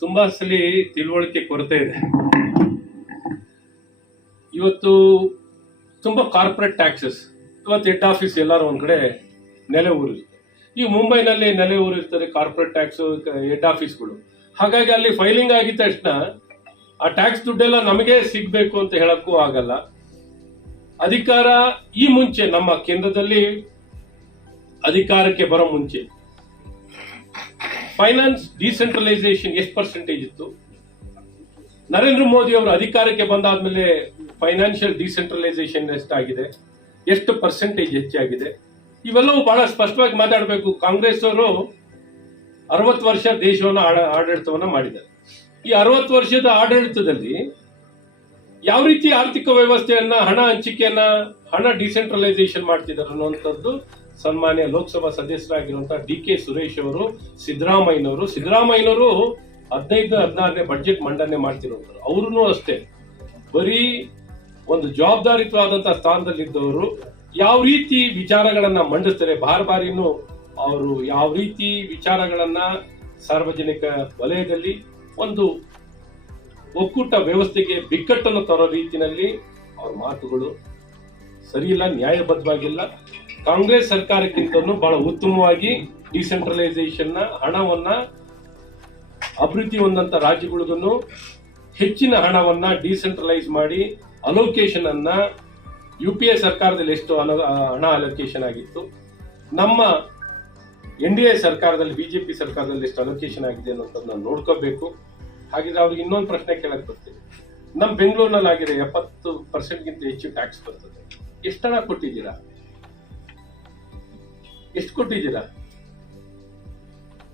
ತುಂಬಾ ಸಲ ತಿಳುವಳಿಕೆ ಕೊರತೆ ಇದೆ. ಇವತ್ತು ತುಂಬಾ ಕಾರ್ಪೊರೇಟ್ ಟ್ಯಾಕ್ಸಸ್ ಇವತ್ತು ಹೆಡ್ ಆಫೀಸ್ ಎಲ್ಲರೂ ಒಂದ್ ಕಡೆ ನೆಲೆ ಊರಿರುತ್ತೆ. ಈ ಮುಂಬೈನಲ್ಲಿ ನೆಲೆ ಊರಿರ್ತಾರೆ ಕಾರ್ಪೊರೇಟ್ ಟ್ಯಾಕ್ಸ್ ಹೆಡ್ ಆಫೀಸ್ಗಳು ಹಾಗಾಗಿ ಅಲ್ಲಿ ಫೈಲಿಂಗ್ ಆಗಿದ ತಕ್ಷಣ ಆ ಟ್ಯಾಕ್ಸ್ ದುಡ್ಡೆಲ್ಲ ನಮಗೆ ಸಿಗ್ಬೇಕು ಅಂತ ಹೇಳಕ್ಕೂ ಆಗಲ್ಲ. ಅಧಿಕಾರ ಈ ಮುಂಚೆ ನಮ್ಮ ಕೇಂದ್ರದಲ್ಲಿ ಅಧಿಕಾರಕ್ಕೆ ಬರೋ ಮುಂಚೆ. ಫೈನಾನ್ಸ್ ಡಿಸೆಂಟ್ರಲೈಸೇಷನ್ ಎಷ್ಟು ಪರ್ಸೆಂಟೇಜ್ ಇತ್ತು? ನರೇಂದ್ರ ಮೋದಿ ಅವರು ಅಧಿಕಾರಕ್ಕೆ ಬಂದಾದ್ಮೇಲೆ ಫೈನಾನ್ಷಿಯಲ್ ಡಿಸೆಂಟ್ರಲೈಸೇಷನ್ ಎಷ್ಟಾಗಿದೆ ಎಷ್ಟು ಪರ್ಸೆಂಟೇಜ್ ಹೆಚ್ಚಾಗಿದೆ ಇವೆಲ್ಲವೂ ಬಹಳ ಸ್ಪಷ್ಟವಾಗಿ ಮಾತಾಡಬೇಕು. ಕಾಂಗ್ರೆಸ್ ಅವರು ಅರವತ್ತು ವರ್ಷ ದೇಶವನ್ನು ಆಡಳಿತವನ್ನು ಮಾಡಿದ್ದಾರೆ. ಈ ಅರವತ್ತು ವರ್ಷದ ಆಡಳಿತದಲ್ಲಿ ಯಾವ ರೀತಿ ಆರ್ಥಿಕ ವ್ಯವಸ್ಥೆಯನ್ನ, ಹಣ ಹಂಚಿಕೆಯನ್ನ, ಹಣ ಡಿಸೆಂಟ್ರಲೈಸೇಷನ್ ಮಾಡ್ತಿದ್ದಾರೆ ಅನ್ನುವಂಥದ್ದು ಸನ್ಮಾನ್ಯ ಲೋಕಸಭಾ ಸದಸ್ಯರಾಗಿರುವಂತಹ ಡಿ ಕೆ ಸುರೇಶ್ ಅವರು, ಸಿದ್ದರಾಮಯ್ಯನವರು. ಸಿದ್ದರಾಮಯ್ಯನವರು ಹದಿನೈದು ಹದಿನಾರನೇ ಬಜೆಟ್ ಮಂಡನೆ ಮಾಡ್ತಿರೋರು ಅವ್ರೂ ಅಷ್ಟೇ. ಬರೀ ಒಂದು ಜವಾಬ್ದಾರಿತ್ವಾದಂತಹ ಸ್ಥಾನದಲ್ಲಿದ್ದವರು. ಯಾವ ರೀತಿ ವಿಚಾರಗಳನ್ನ ಮಂಡಿಸ್ತಾರೆ ಬಾರ್ ಬಾರಿನೂ ಅವರು ಯಾವ ರೀತಿ ವಿಚಾರಗಳನ್ನ ಸಾರ್ವಜನಿಕ ವಲಯದಲ್ಲಿ ಒಂದು ಒಕ್ಕೂಟ ವ್ಯವಸ್ಥೆಗೆ ಬಿಕ್ಕಟ್ಟನ್ನು ತರೋ ರೀತಿಯಲ್ಲಿ ಅವ್ರ ಮಾತುಗಳು ಸರಿಯಿಲ್ಲ, ನ್ಯಾಯಬದ್ಧವಾಗಿಲ್ಲ. ಕಾಂಗ್ರೆಸ್ ಸರ್ಕಾರಕ್ಕಿಂತಲೂ ಬಹಳ ಉತ್ತಮವಾಗಿ ಡಿಸೆಂಟ್ರಲೈಸೇಷನ್ ಹಣವನ್ನ, ಅಭಿವೃದ್ಧಿ ಹೊಂದಂತ ರಾಜ್ಯಗಳಿಗೂ ಹೆಚ್ಚಿನ ಹಣವನ್ನ ಡಿಸೆಂಟ್ರಲೈಸ್ ಮಾಡಿ ಅಲೋಕೇಶನ್ ಅನ್ನ ಯು ಪಿ ಎ ಸರ್ಕಾರದಲ್ಲಿ ಎಷ್ಟು ಹಣ ಅಲೋಕೇಶನ್ ಆಗಿತ್ತು. ನಮ್ಮ ಎನ್ ಡಿ ಎ ಸರ್ಕಾರದಲ್ಲಿ ಬಿಜೆಪಿ ಸರ್ಕಾರದಲ್ಲಿ ಎಷ್ಟು ಅಲೋಕೇಶನ್ ಆಗಿದೆ ಅನ್ನೋದನ್ನ ನೋಡ್ಕೋಬೇಕು. ಹಾಗಿದ್ರೆ ಅವ್ರಿಗೆ ಇನ್ನೊಂದು ಪ್ರಶ್ನೆ ಕೇಳಕ್ ಬರ್ತೀವಿ ನಮ್ಮ ಬೆಂಗಳೂರಿನಲ್ಲಿ ಆಗಿದೆ ಎಪ್ಪತ್ತು ಪರ್ಸೆಂಟ್ಗಿಂತ ಹೆಚ್ಚು ಟ್ಯಾಕ್ಸ್ ಬರ್ತದೆ. ಎಷ್ಟು ಹಣ ಕೊಟ್ಟಿದ್ದೀರಾ? ಎಷ್ಟು ಕೊಟ್ಟಿದ್ದೀರಾ?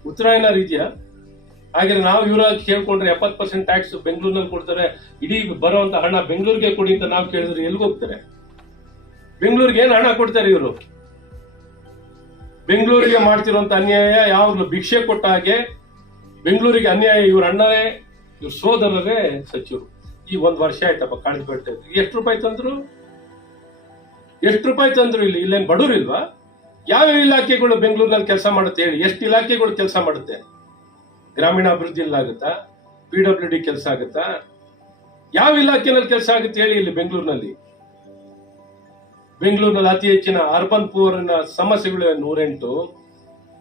ಉತ್ತರ ಏನಾರು ಇದೆಯಾ? ಹಾಗಾದ್ರೆ ನಾವು ಇವ್ರಾಗಿ ಕೇಳ್ಕೊಂಡ್ರೆ ಎಪ್ಪತ್ತು ಪರ್ಸೆಂಟ್ ಟ್ಯಾಕ್ಸ್ ಬೆಂಗಳೂರಿನಲ್ಲಿ ಕೊಡ್ತಾರೆ. ಇಡೀ ಬರುವಂತ ಹಣ ಬೆಂಗಳೂರಿಗೆ ಕೊಡಿ ಅಂತ ನಾವು ಕೇಳಿದ್ರೆ ಎಲ್ಲಿಗೆ ಹೋಗ್ತಾರೆ? ಬೆಂಗಳೂರಿಗೆ ಏನು ಹಣ ಕೊಡ್ತಾರೆ ಇವರು? ಬೆಂಗಳೂರಿಗೆ ಮಾಡ್ತಿರುವಂತ ಅನ್ಯಾಯ ಯಾವಾಗಲೂ ಭಿಕ್ಷೆ ಕೊಟ್ಟ ಹಾಗೆ ಬೆಂಗಳೂರಿಗೆ ಅನ್ಯಾಯ ಇವ್ರ ಅಣ್ಣರೇ ಇವ್ರ ಸೋದರರೇ ಸಚಿವರು. ಈ ಒಂದ್ ವರ್ಷ ಆಯ್ತಪ್ಪ ಕಾಣಿಸ್ಬಿಡ್ತಾ ಇದ್ರು ಎಷ್ಟು ರೂಪಾಯಿ ತಂದ್ರು? ಎಷ್ಟು ರೂಪಾಯಿ ತಂದ್ರು ಇಲ್ಲಿ? ಇಲ್ಲೇನ್ ಬಡವ್ರು ಯಾವ್ಯಾವ ಇಲಾಖೆಗಳು ಬೆಂಗಳೂರಿನಲ್ಲಿ ಕೆಲಸ ಮಾಡುತ್ತೆ ಹೇಳಿ. ಎಷ್ಟು ಇಲಾಖೆಗಳು ಕೆಲಸ ಮಾಡುತ್ತೆ? ಗ್ರಾಮೀಣಾಭಿವೃದ್ಧಿ ಆಗುತ್ತಾ? ಪಿ ಡಬ್ಲ್ಯೂ ಡಿ ಕೆಲಸ ಆಗುತ್ತಾ? ಯಾವ ಇಲಾಖೆನಲ್ಲಿ ಕೆಲಸ ಆಗುತ್ತೆ ಹೇಳಿ ಇಲ್ಲಿ ಬೆಂಗಳೂರಿನಲ್ಲಿ? ಬೆಂಗಳೂರಿನಲ್ಲಿ ಅತಿ ಹೆಚ್ಚಿನ ಅರ್ಬನ್ ಪೂರ್ನ ಸಮಸ್ಯೆಗಳು ನೂರೆಂಟು.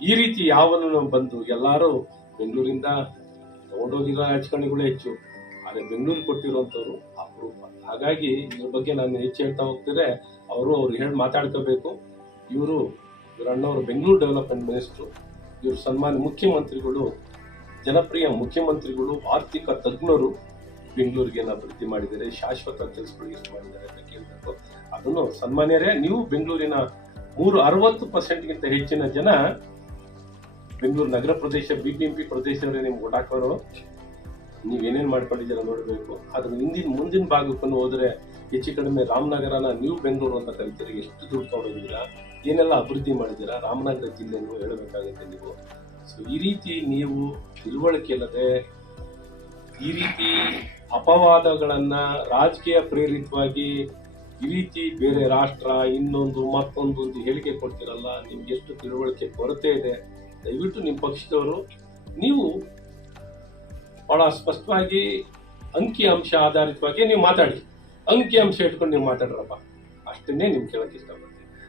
ಈ ರೀತಿ ಯಾವನು ಬಂದು ಎಲ್ಲರೂ ಬೆಂಗಳೂರಿಂದ ತಗೊಂಡೋಗಿರೋ ರಾಜಕಾರಣಿಗಳು ಹೆಚ್ಚು. ಆದರೆ ಬೆಂಗಳೂರು ಕೊಟ್ಟಿರುವಂತವ್ರು ಅಪರೂಪ. ಹಾಗಾಗಿ ಇದ್ರ ಬಗ್ಗೆ ನಾನು ಹೆಚ್ಚು ಹೇಳ್ತಾ ಹೋಗ್ತಿದ್ರೆ ಅವರು ಅವ್ರು ಹೇಳಿ ಮಾತಾಡ್ಕೋಬೇಕು. ಇವರು ಇವ್ರ ಅಣ್ಣವರು ಬೆಂಗಳೂರು ಡೆವಲಪ್ಮೆಂಟ್ ಮಿನಿಸ್ಟ್ರು ಇವರು ಸನ್ಮಾನ್ಯ ಮುಖ್ಯಮಂತ್ರಿಗಳು, ಜನಪ್ರಿಯ ಮುಖ್ಯಮಂತ್ರಿಗಳು, ಆರ್ಥಿಕ ತಜ್ಞರು ಬೆಂಗಳೂರಿಗೆ ಅಭಿವೃದ್ಧಿ ಮಾಡಿದ್ದಾರೆ, ಶಾಶ್ವತ ಕೆಲಸಗಳಿಗೆ ಮಾಡಿದ್ದಾರೆ ಅಂತ ಕೇಳಬೇಕು. ಅದನ್ನು ಸನ್ಮಾನ್ಯರೇ, ನೀವು ಬೆಂಗಳೂರಿನ ಮೂರು ಅರವತ್ತು ಪರ್ಸೆಂಟ್ಗಿಂತ ಹೆಚ್ಚಿನ ಜನ ಬೆಂಗಳೂರು ನಗರ ಪ್ರದೇಶ ಬಿ ಪಿ ಎಂ ಪಿ ಪ್ರದೇಶದಲ್ಲಿ ನಿಮ್ಗೆ ಓಟ್ ಹಾಕೋರು. ನೀವೇನೇನ್ ಮಾಡ್ಕೊಂಡಿದ್ದೀರ ನೋಡಬೇಕು. ಅದ್ರ ಹಿಂದಿನ ಮುಂದಿನ ಭಾಗಕ್ಕೂ ಹೋದರೆ ಹೆಚ್ಚು ಕಡಿಮೆ ರಾಮನಗರನ ನೀವು ಬೆಂಗಳೂರು ಅಂತ ಕರಿತೀರಿ. ಎಷ್ಟು ದುಡ್ಡು ತೊಗೊಂಡಿದ್ದೀರಾ? ಏನೆಲ್ಲ ಅಭಿವೃದ್ಧಿ ಮಾಡಿದ್ದೀರಾ? ರಾಮನಗರ ಜಿಲ್ಲೆಯನ್ನು ಹೇಳಬೇಕಾಗುತ್ತೆ ನೀವು. ಸೊ ಈ ರೀತಿ ನೀವು ತಿಳುವಳಿಕೆ ಇಲ್ಲದೆ ಈ ರೀತಿ ಅಪವಾದಗಳನ್ನ ರಾಜಕೀಯ ಪ್ರೇರಿತವಾಗಿ ಈ ರೀತಿ ಬೇರೆ ರಾಷ್ಟ್ರ, ಇನ್ನೊಂದು, ಮತ್ತೊಂದು ಒಂದು ಹೇಳಿಕೆ ಕೊಡ್ತಿರಲ್ಲ, ನಿಮ್ಗೆ ಎಷ್ಟು ತಿಳುವಳಿಕೆ ಕೊರತೆ ಇದೆ. ದಯವಿಟ್ಟು ನಿಮ್ಮ ಪಕ್ಷದವರು, ನೀವು ಬಹಳ ಸ್ಪಷ್ಟವಾಗಿ ಅಂಕಿ ಅಂಶ ಆಧಾರಿತವಾಗಿ ನೀವು ಮಾತಾಡಿ. ಅಂಕಿ ಅಂಶ ಇಟ್ಕೊಂಡು ನೀವು ಮಾತಾಡ್ರಪ್ಪ. ಅಷ್ಟನ್ನೇ ನಿಮ್ಗೆ ಕೇಳಕ್ಕೆ ಇಷ್ಟಪಡ್ತೀನಿ.